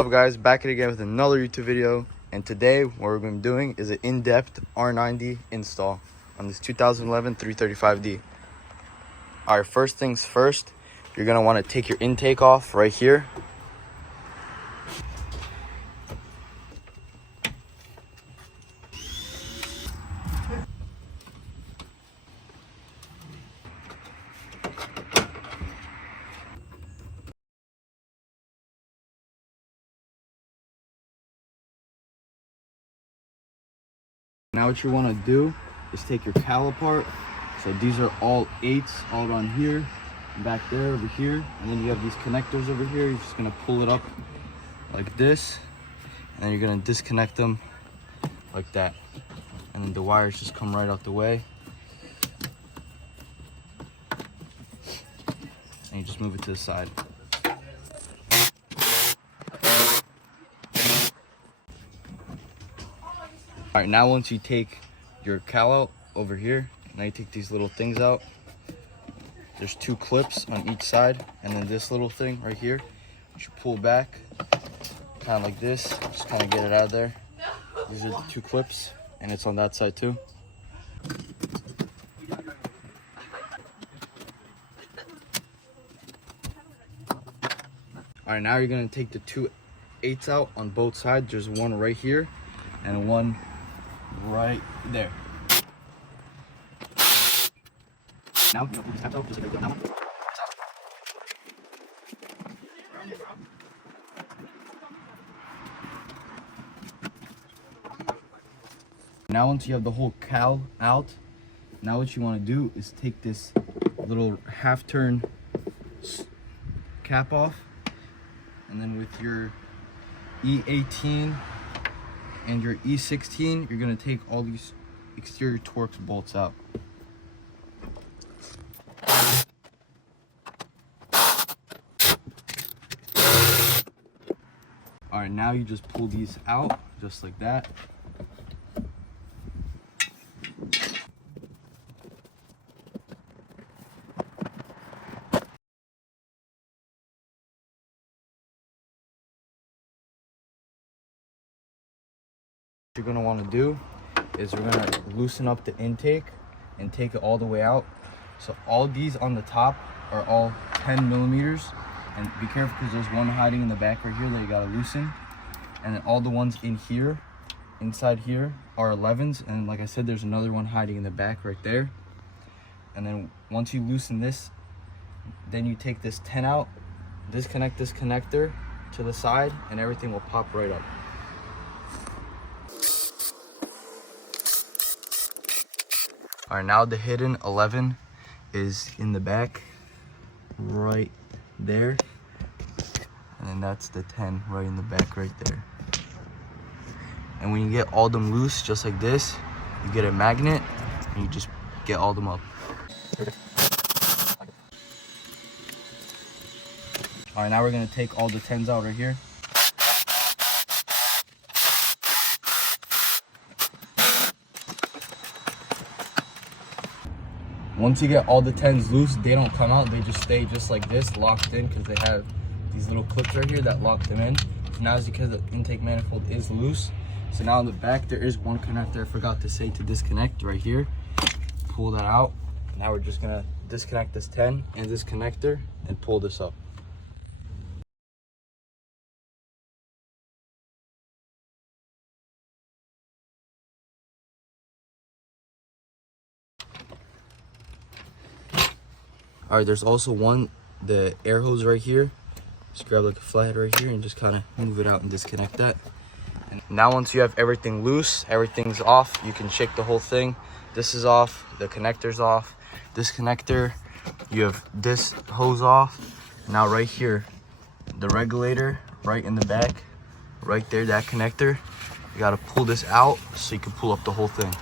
What's up guys, back again with another YouTube video, and today what we're going to be doing is an in-depth R90 install on this 2011 335D. Alright, first things first, you're going to want to take your intake off right here. Now what you want to do is take your cowl apart. So these are all 8s all on here, back there, over here, and then you have these connectors over here. You're just going to pull it up like this, and then you're going to disconnect them like that, and then the wires just come right out the way, and you just move it to the side. All right, now once you take your cowl out over here, now you take these little things out. There's 2 clips on each side, and then this little thing right here, you pull back, kind of like this, just kind of get it out of there. These are the 2 clips, and it's on that side too. All right, now you're gonna take the 2 8s out on both sides. There's one right here, and one right there. Now, now once you have the whole cowl out, now what you want to do is take this little half turn cap off, and then with your E18 and your E16, you're going to take all these exterior Torx bolts out. All right, now you just pull these out just like that. What you're going to want to do is we're going to loosen up the intake and take it all the way out. So all these on the top are all 10 millimeters, and be careful because there's one hiding in the back right here that you got to loosen, and then all the ones in here, inside here, are 11s, and like I said, there's another one hiding in the back right there. And then once you loosen this, then you take this 10 out, disconnect this connector to the side, and everything will pop right up. All right, now the hidden 11 is in the back right there, and then that's the 10 right in the back right there. And when you get all them loose just like this, you get a magnet and you just get all them up. All right, now we're gonna take all the 10s out right here. Once you get all the 10s loose, they don't come out, they just stay just like this, locked in, because they have these little clips right here that lock them in. So now it's because the intake manifold is loose. So now in the back, there is one connector I forgot to say to disconnect right here. Pull that out. Now we're just gonna disconnect this 10 and this connector and pull this up. All right, there's also the air hose right here. Just grab like a flathead right here and just kind of move it out and disconnect that. And now once you have everything loose, everything's off, you can shake the whole thing. This is off, the connector's off, this connector, you have this hose off. Now right here, the regulator right in the back, right there, that connector, you gotta pull this out so you can pull up the whole thing.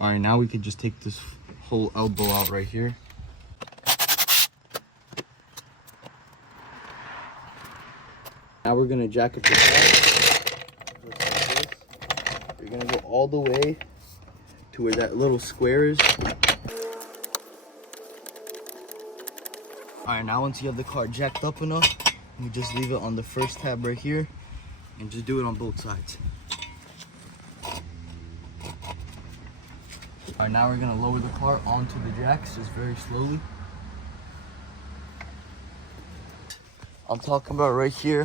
All right, now we could just take this whole elbow out right here. Now we're gonna jack up the side. You're gonna go all the way to where that little square is. All right, now once you have the car jacked up enough, you just leave it on the first tab right here and just do it on both sides. All right, now we're gonna lower the car onto the jacks just very slowly. I'm talking about right here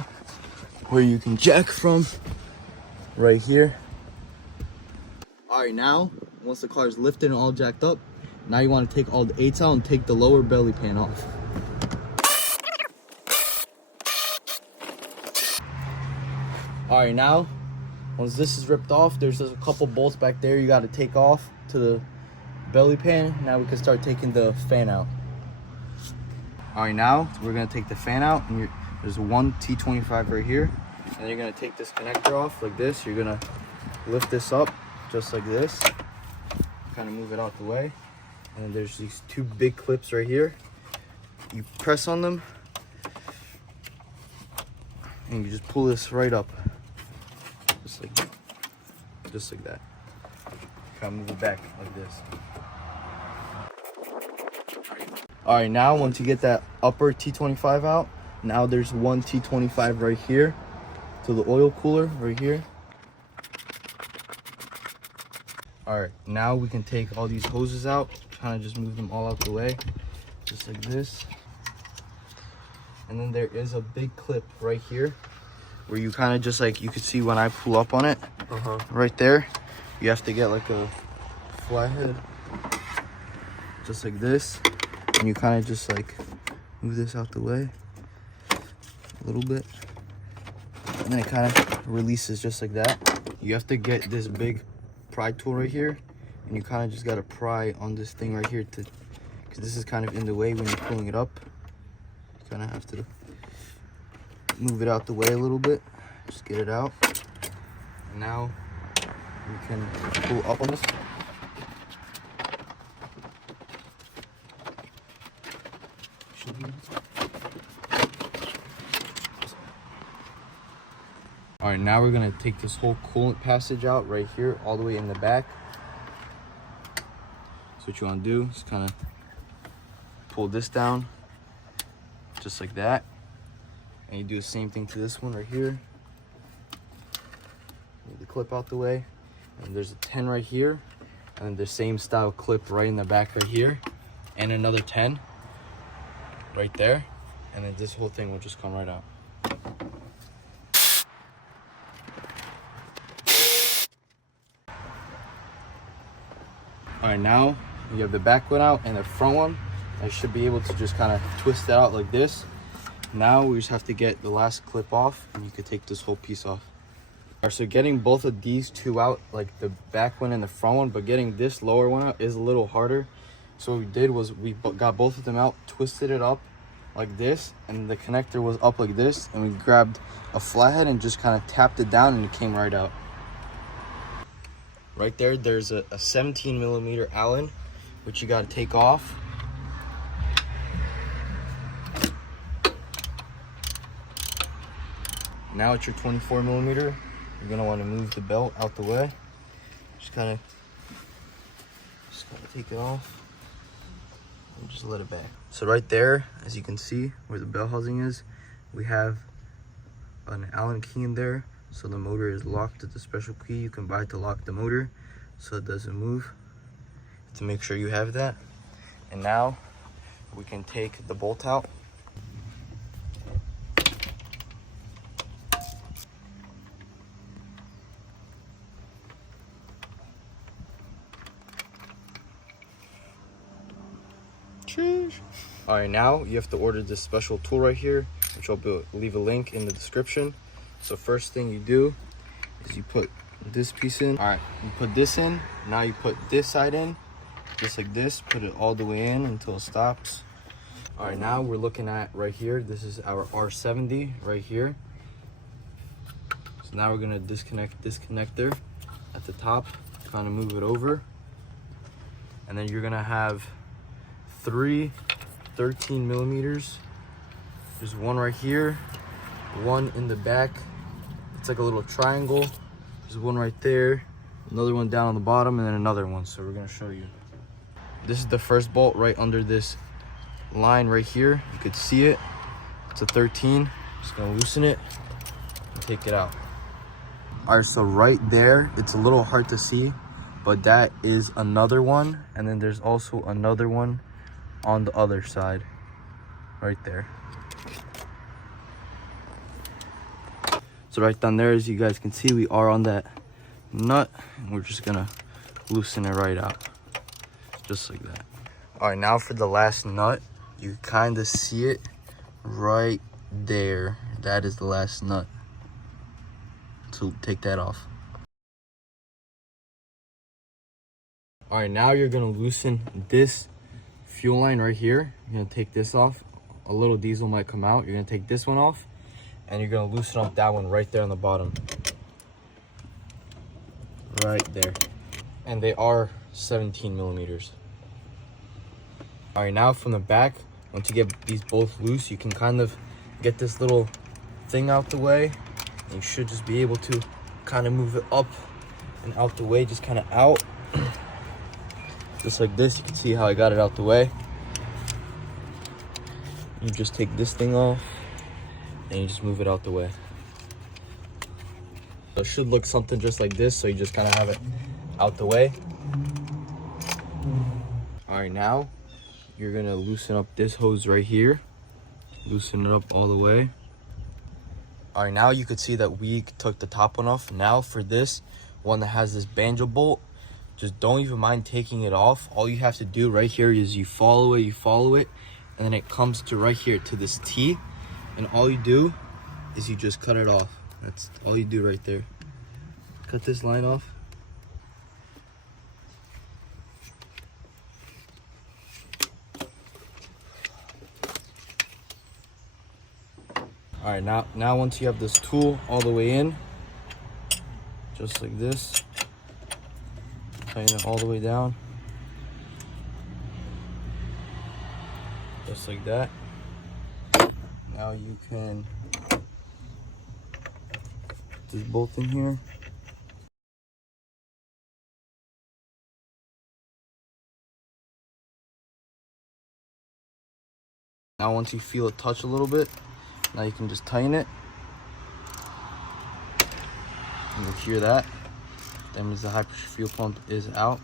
where you can jack from, right here. All right, now once the car is lifted and all jacked up, now you want to take all the 8s out and take the lower belly pan off. All right, now once this is ripped off, there's just a couple bolts back there you got to take off to the belly pan. Now we can start taking the fan out. All right, now we're gonna take the fan out, and there's one T25 right here, and you're gonna take this connector off like this. You're gonna lift this up just like this, kind of move it out the way, and then there's these 2 big clips right here. You press on them, and you just pull this right up, just like that. Kind of move it back like this. All right, now once you get that upper T25 out, now there's one T25 right here to the oil cooler right here. All right, now we can take all these hoses out, kind of just move them all out the way, just like this. And then there is a big clip right here where you kind of just like, you can see when I pull up on it, right there, you have to get like a flathead, just like this. And you kind of just like move this out the way a little bit, and then it kind of releases just like that. You have to get this big pry tool right here, and you kind of just got to pry on this thing right here to, because this is kind of in the way when you're pulling it up. You kind of have to move it out the way a little bit, just get it out. And now we can pull up on this. All right, now we're gonna take this whole coolant passage out right here, all the way in the back. So what you wanna do is kind of pull this down, just like that. And you do the same thing to this one right here. Move the clip out the way. And there's a 10 right here. And then the same style clip right in the back right here. And another 10 right there. And then this whole thing will just come right out. All right, now you have the back one out and the front one. I should be able to just kind of twist it out like this. Now we just have to get the last clip off, and you could take this whole piece off. All right, so getting both of these 2 out, like the back one and the front one, but getting this lower one out is a little harder. So what we did was we got both of them out, twisted it up like this, and the connector was up like this, and we grabbed a flathead and just kind of tapped it down, and it came right out. Right there, there's a 17mm Allen, which you got to take off. Now it's your 24mm. You're gonna want to move the belt out the way. Just kind of take it off and just let it back. So right there, as you can see where the bell housing is, we have an Allen key in there. So the motor is locked with a special key you can buy to lock the motor so it doesn't move, to make sure you have that. And now we can take the bolt out. All right, now you have to order this special tool right here, which I'll leave a link in the description. So first thing you do is you put this piece in. All right, you put this in. Now you put this side in, just like this. Put it all the way in until it stops. All right, now we're looking at right here. This is our R90 right here. So now we're gonna disconnect this connector at the top, kind of move it over. And then you're gonna have 3 13mm. There's one right here, one in the back. It's like a little triangle. There's one right there, another one down on the bottom, and then another one. So we're gonna show you. This is the first bolt right under this line right here. You could see it. It's a 13. Just gonna loosen it and take it out. All right, so right there, it's a little hard to see, but that is another one, and then there's also another one on the other side right there. So right down there, as you guys can see, we are on that nut, and we're just gonna loosen it right out, just like that. All right, now for the last nut, you kind of see it right there. That is the last nut. So take that off. All right, now you're gonna loosen this fuel line right here. You're gonna take this off. A little diesel might come out. You're gonna take this one off, and you're gonna loosen up that one right there on the bottom. Right there. And they are 17 millimeters. All right, now from the back, once you get these both loose, you can kind of get this little thing out the way. And you should just be able to kind of move it up and out the way, just kind of out. Just like this. You can see how I got it out the way. You just take this thing off and you just move it out the way. So it should look something just like this, so you just kind of have it out the way. All right, now you're gonna loosen up this hose right here. Loosen it up all the way. All right, now you could see that we took the top one off. Now for this one that has this banjo bolt, just don't even mind taking it off. All you have to do right here is you follow it, and then it comes to right here to this T, and all you do is you just cut it off. That's all you do right there. Cut this line off. All right, now once you have this tool all the way in, just like this, tighten it all the way down, just like that. Now you can put this bolt in here. Now once you feel it touch a little bit, now you can just tighten it. And you'll hear that. That means the high pressure fuel pump is out.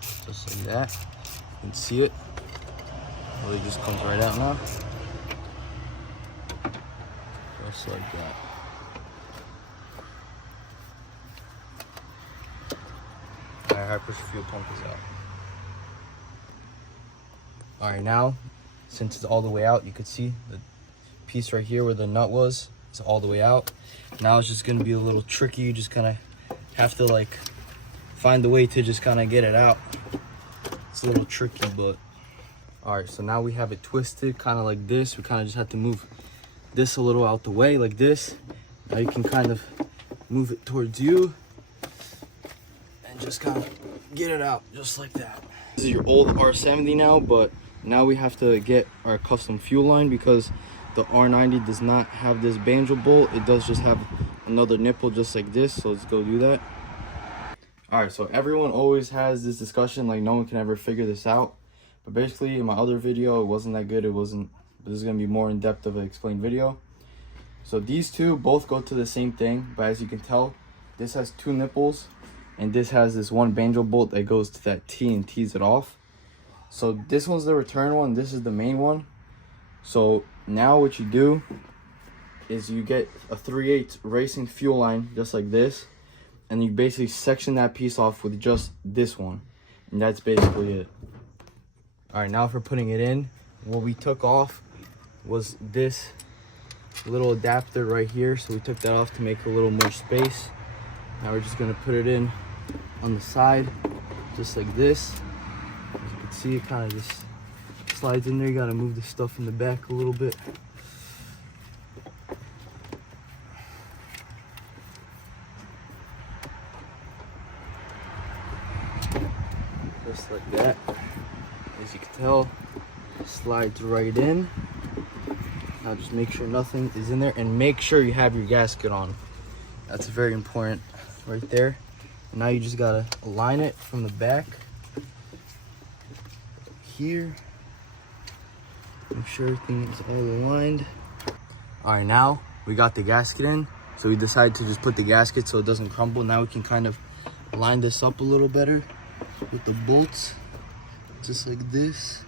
Just like that. You can see it. It really just comes right out now. Just like that. Our high pressure fuel pump is out. All right, now, since it's all the way out, you could see the piece right here where the nut was, it's all the way out. Now it's just gonna be a little tricky. You just kind of have to like find the way to just kind of get it out. It's a little tricky, but all right, so now we have it twisted kind of like this. We kind of just have to move this a little out the way like this. Now you can kind of move it towards you and just kind of get it out just like that. This is your old R70 now, but now we have to get our custom fuel line because the R90 does not have this banjo bolt. It does just have another nipple just like this. So let's go do that. All right, so everyone always has this discussion like no one can ever figure this out. But basically in my other video, it wasn't that good. This is gonna be more in depth of an explained video. So these two both go to the same thing, but as you can tell, this has two nipples and this has this one banjo bolt that goes to that T and tees it off. So this one's the return one, this is the main one. So now what you do is you get a 3/8 racing fuel line just like this, and you basically section that piece off with just this one, and that's basically it. All right, now for putting it in, what we took off was this little adapter right here, so we took that off to make a little more space. Now we're just gonna put it in on the side just like this. As you can see, it kind of just slides in there. You gotta move the stuff in the back a little bit. Just like that. As you can tell, it slides right in. Now just make sure nothing is in there and make sure you have your gasket on. That's very important right there. And now you just gotta align it from the back here. Make sure everything is all aligned. All right, now we got the gasket in. So we decided to just put the gasket so it doesn't crumble. Now we can kind of line this up a little better with the bolts, just like this.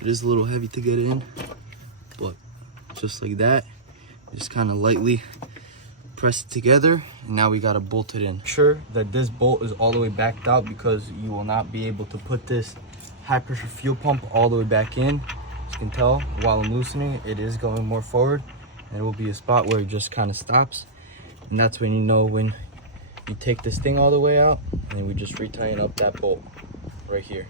It is a little heavy to get in, but just like that. Just kind of lightly press it together, and now we gotta bolt it in. Make sure that this bolt is all the way backed out, because you will not be able to put this high pressure fuel pump all the way back in. As you can tell, while I'm loosening it, it is going more forward, and there will be a spot where it just kind of stops. And that's when you know when you take this thing all the way out, and then we just retighten up that bolt right here.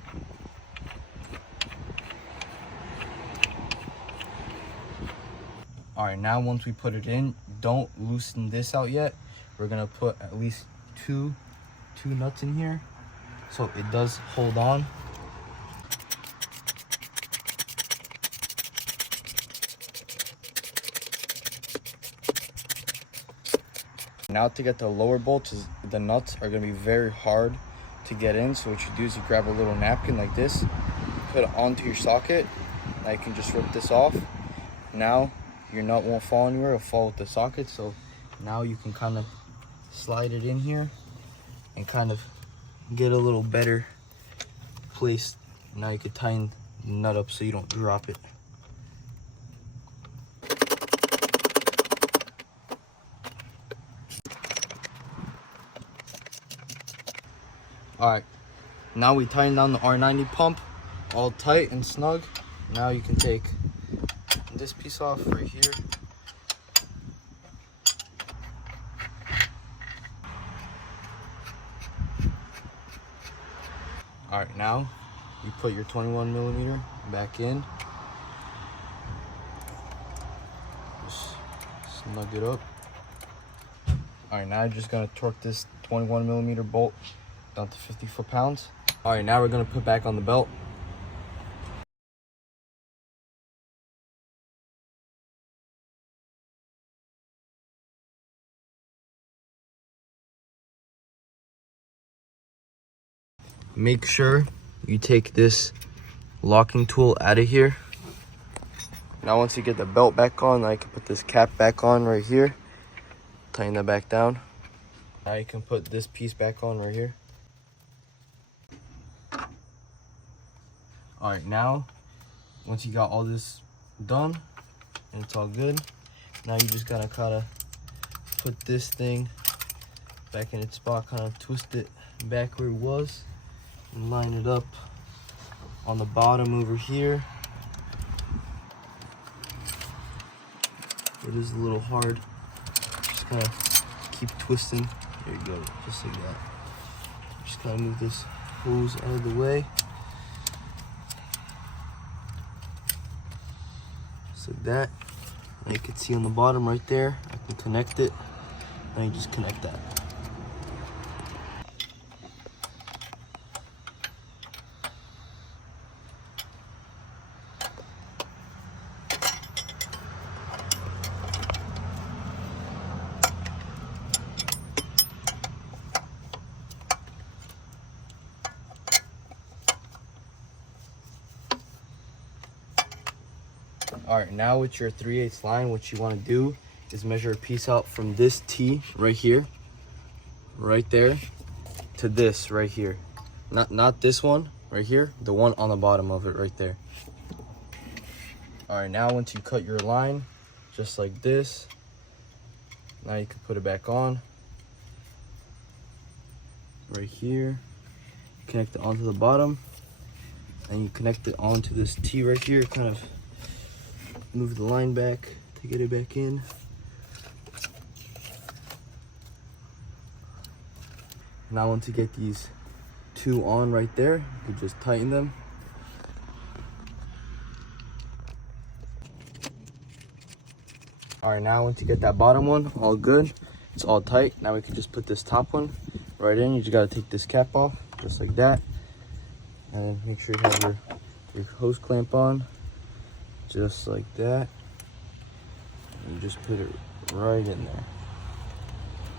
All right, now once we put it in, don't loosen this out yet. We're gonna put at least two nuts in here so it does hold on. Now to get the lower bolts, the nuts are gonna be very hard to get in. So what you do is you grab a little napkin like this, put it onto your socket. Now you can just rip this off. Now your nut won't fall anywhere, it'll fall with the socket. So now you can kind of slide it in here and kind of get a little better place. Now you can tighten the nut up so you don't drop it. All right, now we tighten down the R90 pump all tight and snug. Now you can take this piece off right here. All right, now you put your 21mm back in. Just snug it up. All right, now you're just gonna torque this 21mm bolt down to 50 foot-pounds. All right, now we're gonna put back on the belt. Make sure you take this locking tool out of here. Now once you get the belt back on, I can put this cap back on right here. Tighten that back down. Now you can put this piece back on right here. All right, now once you got all this done and it's all good, now you just gotta kind of put this thing back in its spot, kind of twist it back where it was, and line it up on the bottom over here. It is a little hard. Just kind of keep twisting. There you go, just like that. Just kind of move this hose out of the way. Just like that. And you can see on the bottom right there, I can connect it. And you just connect that. All right, now with your 3/8 line, what you want to do is measure a piece out from this T right here, right there, to this right here. Not this one right here, the one on the bottom of it right there. All right, now once you cut your line, just like this, now you can put it back on right here. Connect it onto the bottom, and you connect it onto this T right here. Kind of move the line back to get it back in. Now once you get these two on right there, you can just tighten them. All right, now once you get that bottom one all good, it's all tight. Now we can just put this top one right in. You just gotta take this cap off, just like that. And then make sure you have your hose clamp on, just like that. And you just put it right in there.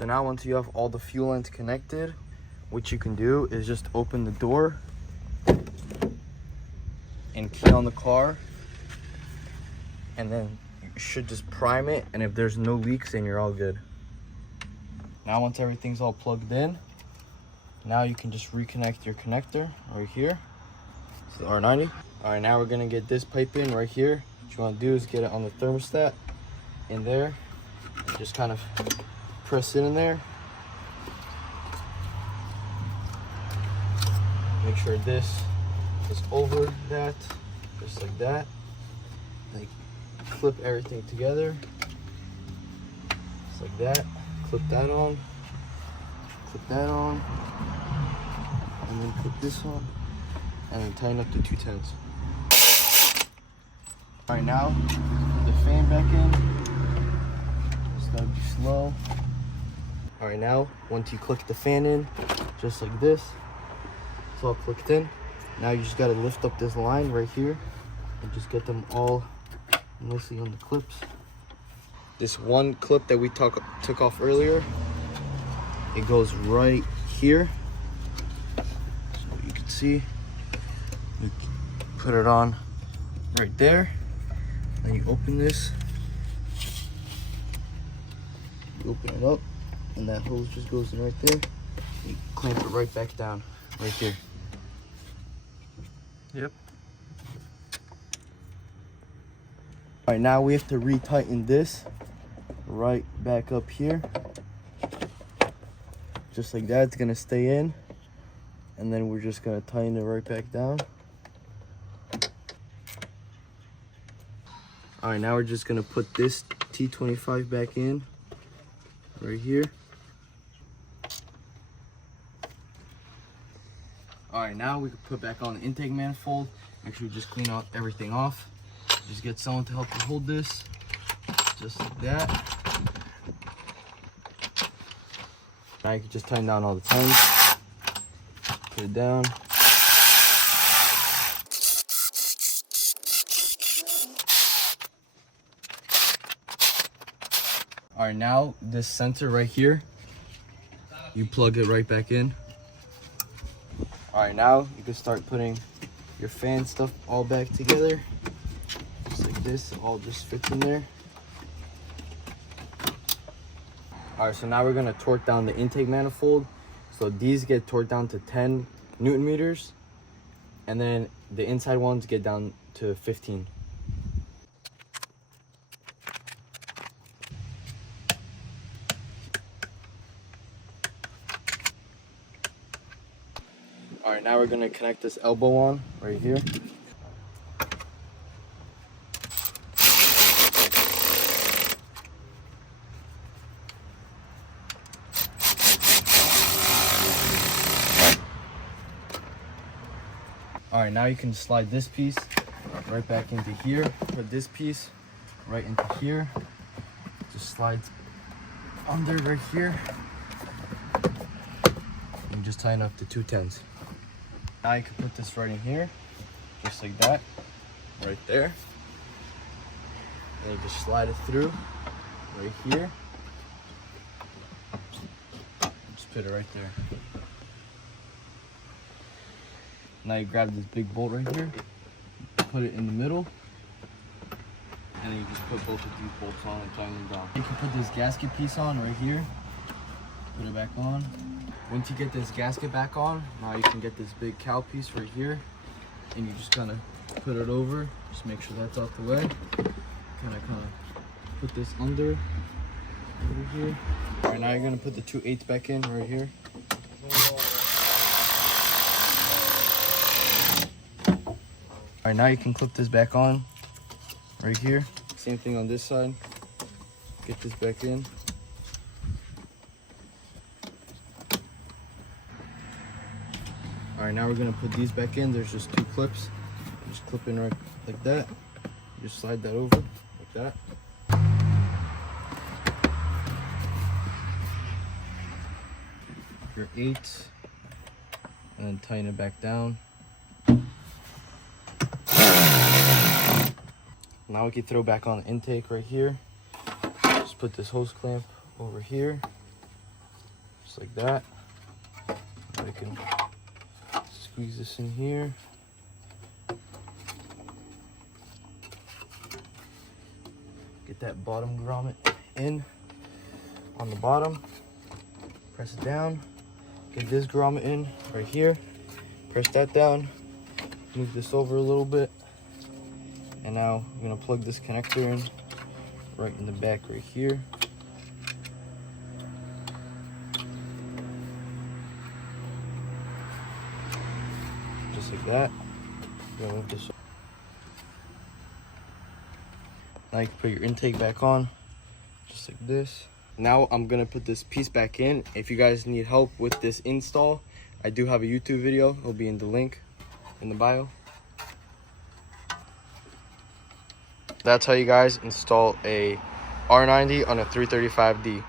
So now once you have all the fuel lines connected, what you can do is just open the door and key on the car, and then you should just prime it, and if there's no leaks, then you're all good. Now once everything's all plugged in, now you can just reconnect your connector right here. It's the R90. All right, now we're gonna get this pipe in right here. What you wanna do is get it on the thermostat in there. Just kind of press it in there. Make sure this is over that, just like that. Like, clip everything together, just like that. Clip that on, and then clip this on, and then tighten up the 210s. All right, now put the fan back in. Just gotta be slow. All right, now once you click the fan in, just like this, it's all clicked in. Now you just gotta lift up this line right here and just get them all nicely on the clips. This one clip that we took off earlier, it goes right here. So you can see, you put it on right there. Then you open this, you open it up, and that hose just goes in right there. You clamp it right back down, right here. Yep. All right, now we have to retighten this right back up here. Just like that, it's gonna stay in. And then we're just gonna tighten it right back down. All right, now we're just gonna put this T25 back in right here. All right, now we can put back on the intake manifold. Make sure you just clean out everything off. Just get someone to help you hold this, just like that. Now you can just tighten down all the tines. Put it down. All right, now this sensor right here, you plug it right back in. All right, now you can start putting your fan stuff all back together. Just like this, it all just fits in there. All right, so now we're gonna torque down the intake manifold. So these get torqued down to 10 Newton meters, and then the inside ones get down to 15. All right, now we're gonna connect this elbow on right here. All right, now you can slide this piece right back into here. Put this piece right into here. Just slides under right here. And just tighten up the 210s. Now you can put this right in here, just like that, right there. And you just slide it through right here. Just put it right there. Now you grab this big bolt right here, put it in the middle, and then you just put both of these bolts on and tighten them down. You can put this gasket piece on right here, put it back on. Once you get this gasket back on, now you can get this big cowl piece right here, and you just kind of put it over, just make sure that's out the way. Kind of put this under over here. All right, now you're gonna put the 2/8 back in right here. All right, now you can clip this back on right here. Same thing on this side. Get this back in. All right, now we're gonna put these back in. There's just 2 clips. Just clip in right like that. Just slide that over like that. Your 8, and then tighten it back down. Now we can throw back on the intake right here. Just put this hose clamp over here. just like that. I can squeeze this in here. Get that bottom grommet in on the bottom. Press it down. Get this grommet in right here. Press that down. Move this over a little bit. And now I'm gonna plug this connector in right in the back right here. Just like that. Move this. Now you can put your intake back on, just like this. Now I'm gonna put this piece back in. If you guys need help with this install, I do have a YouTube video. It'll be in the link in the bio. That's how you guys install a R90 on a 335D.